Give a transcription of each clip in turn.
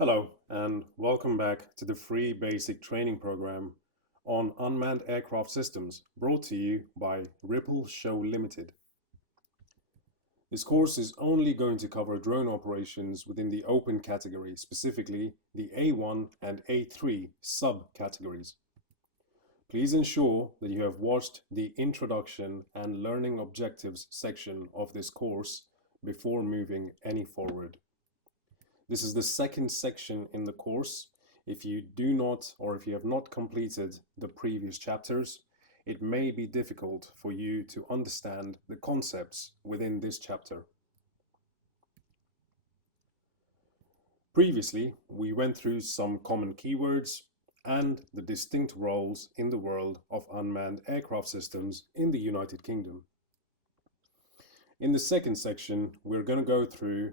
Hello, and welcome back to the free basic training program on unmanned aircraft systems brought to you by Ripple Show Limited. This course is only going to cover drone operations within the open category, specifically the A1 and A3 subcategories. Please ensure that you have watched the Introduction and Learning Objectives section of this course before moving any forward. This is the second section in the course. If you do not, or if you have not completed the previous chapters, it may be difficult for you to understand the concepts within this chapter. Previously, we went through some common keywords and the distinct roles in the world of unmanned aircraft systems in the United Kingdom. In the second section, we're going to go through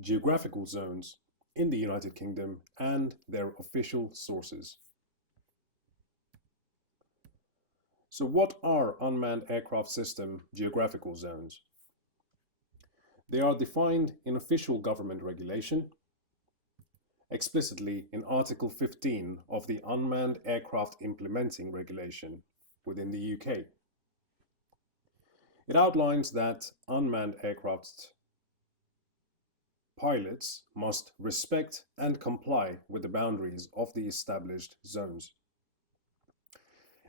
geographical zones in the United Kingdom and their official sources. So what are unmanned aircraft system geographical zones? They are defined in official government regulation, explicitly in Article 15 of the Unmanned Aircraft Implementing Regulation within the UK. It outlines that unmanned aircraft pilots must respect and comply with the boundaries of the established zones.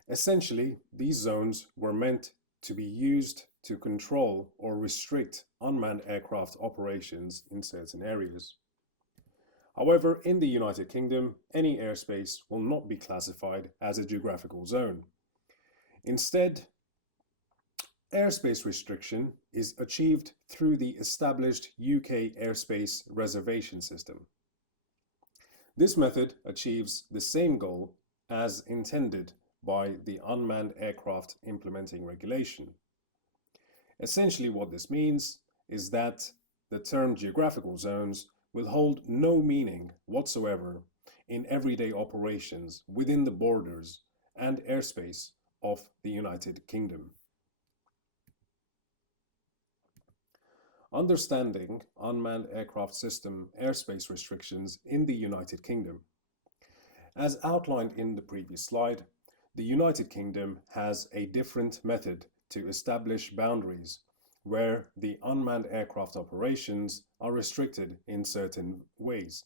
Essentially, these zones were meant to be used to control or restrict unmanned aircraft operations in certain areas. However, in the United Kingdom, any airspace will not be classified as a geographical zone. Instead, airspace restriction is achieved through the established UK airspace reservation system. This method achieves the same goal as intended by the Unmanned Aircraft Implementing Regulation. Essentially, what this means is that the term geographical zones will hold no meaning whatsoever in everyday operations within the borders and airspace of the United Kingdom. Understanding unmanned aircraft system airspace restrictions in the United Kingdom. As outlined in the previous slide, the United Kingdom has a different method to establish boundaries where the unmanned aircraft operations are restricted in certain ways.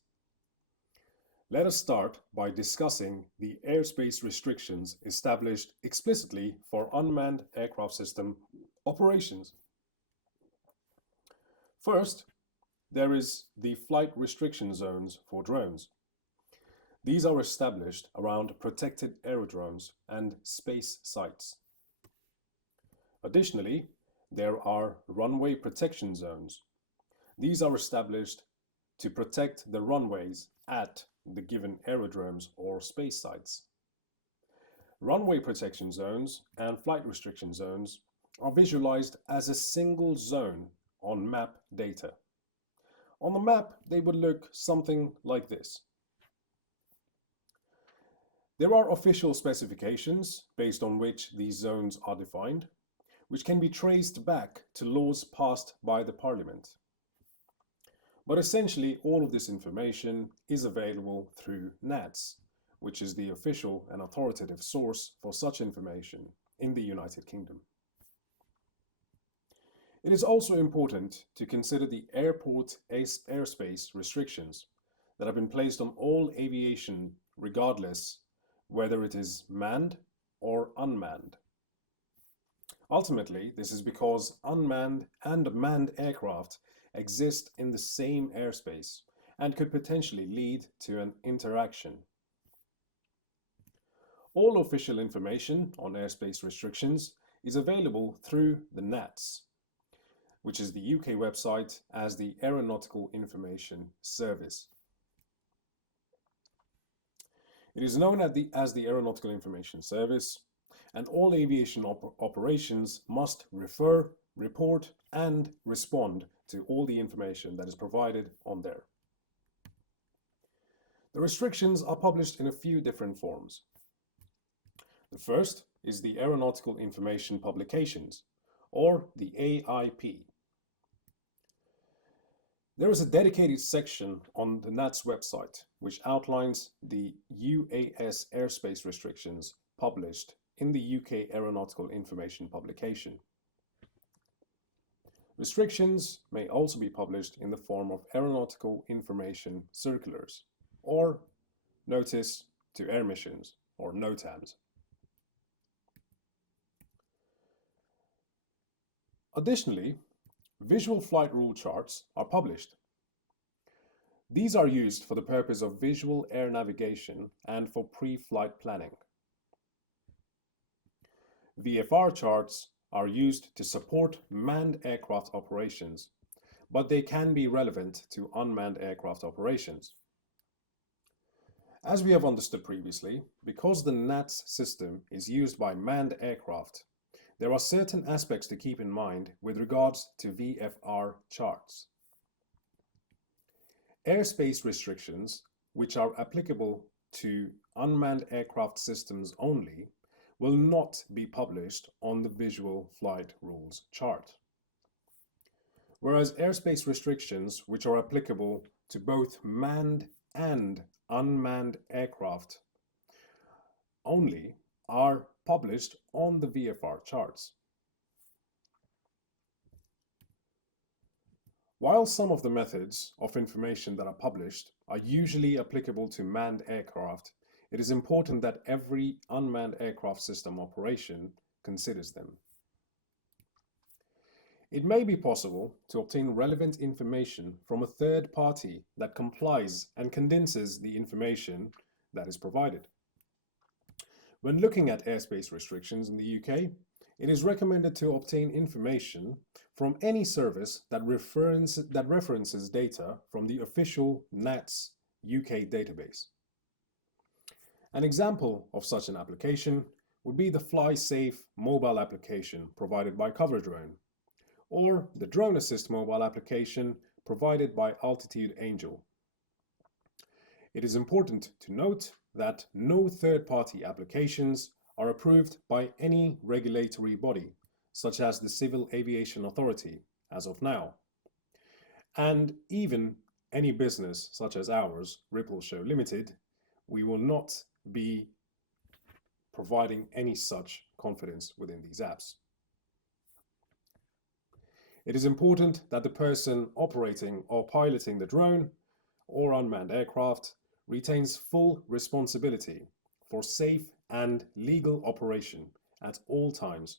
Let us start by discussing the airspace restrictions established explicitly for unmanned aircraft system operations. First, there is the flight restriction zones for drones. These are established around protected aerodromes and space sites. Additionally, there are runway protection zones. These are established to protect the runways at the given aerodromes or space sites. Runway protection zones and flight restriction zones are visualized as a single zone on map data. On the map, they would look something like this. There are official specifications based on which these zones are defined, which can be traced back to laws passed by the Parliament. But essentially, all of this information is available through NATS, which is the official and authoritative source for such information in the United Kingdom. It is also important to consider the airport airspace restrictions that have been placed on all aviation regardless whether it is manned or unmanned. Ultimately, this is because unmanned and manned aircraft exist in the same airspace and could potentially lead to an interaction. All official information on airspace restrictions is available through the NATS, which is the UK website as the Aeronautical Information Service. It is known as the Aeronautical Information Service, and all aviation operations must refer, report, and respond to all the information that is provided on there. The restrictions are published in a few different forms. The first is the Aeronautical Information Publications, or the AIP. There is a dedicated section on the NATS website which outlines the UAS airspace restrictions published in the UK Aeronautical Information publication. Restrictions may also be published in the form of Aeronautical Information Circulars or Notice to Air Missions or NOTAMs. Additionally, visual flight rule charts are published. These are used for the purpose of visual air navigation and for pre-flight planning. VFR charts are used to support manned aircraft operations, but they can be relevant to unmanned aircraft operations. As we have understood previously, because the NATS system is used by manned aircraft, there are certain aspects to keep in mind with regards to VFR charts. Airspace restrictions, which are applicable to unmanned aircraft systems only, will not be published on the visual flight rules chart. Whereas airspace restrictions, which are applicable to both manned and unmanned aircraft only, are published on the VFR charts. While some of the methods of information that are published are usually applicable to manned aircraft, it is important that every unmanned aircraft system operation considers them. It may be possible to obtain relevant information from a third party that complies and condenses the information that is provided. When looking at airspace restrictions in the UK, it is recommended to obtain information from any service that references data from the official NATS UK database. An example of such an application would be the FlySafe mobile application provided by CoverDrone, or the Drone Assist mobile application provided by Altitude Angel. It is important to note that no third-party applications are approved by any regulatory body, such as the Civil Aviation Authority, as of now. And even any business, such as ours, Ripple Show Limited, we will not be providing any such confidence within these apps. It is important that the person operating or piloting the drone or unmanned aircraft retains full responsibility for safe and legal operation at all times,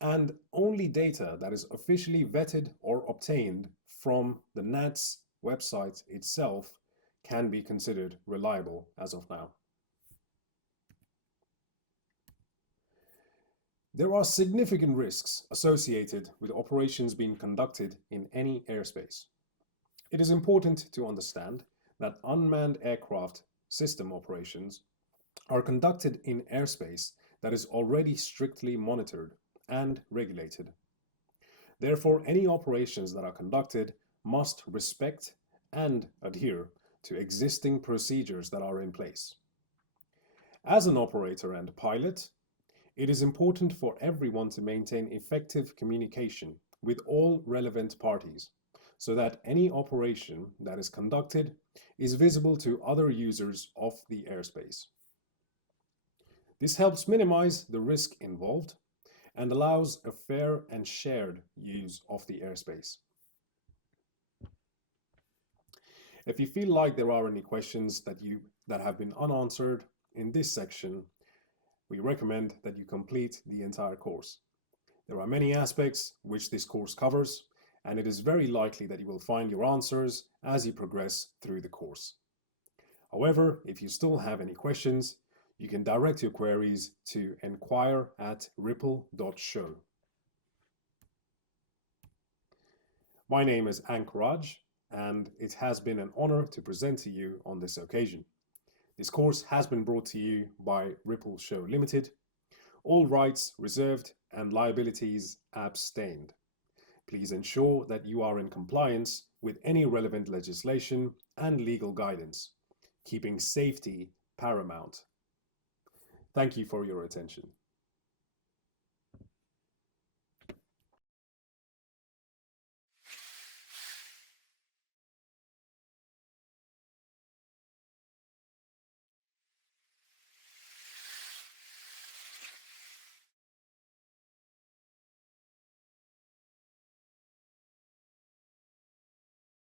and only data that is officially vetted or obtained from the NATS website itself can be considered reliable as of now. There are significant risks associated with operations being conducted in any airspace. It is important to understand that unmanned aircraft system operations are conducted in airspace that is already strictly monitored and regulated. Therefore, any operations that are conducted must respect and adhere to existing procedures that are in place. As an operator and pilot, it is important for everyone to maintain effective communication with all relevant parties, so that any operation that is conducted is visible to other users of the airspace. This helps minimize the risk involved and allows a fair and shared use of the airspace. If you feel like there are any questions that have been unanswered in this section, we recommend that you complete the entire course. There are many aspects which this course covers, and it is very likely that you will find your answers as you progress through the course. However, if you still have any questions, you can direct your queries to enquire@ripple.show. My name is ENQUIRIES, and it has been an honor to present to you on this occasion. This course has been brought to you by Ripple Show Limited. All rights reserved and liabilities abstained. Please ensure that you are in compliance with any relevant legislation and legal guidance, keeping safety paramount. Thank you for your attention.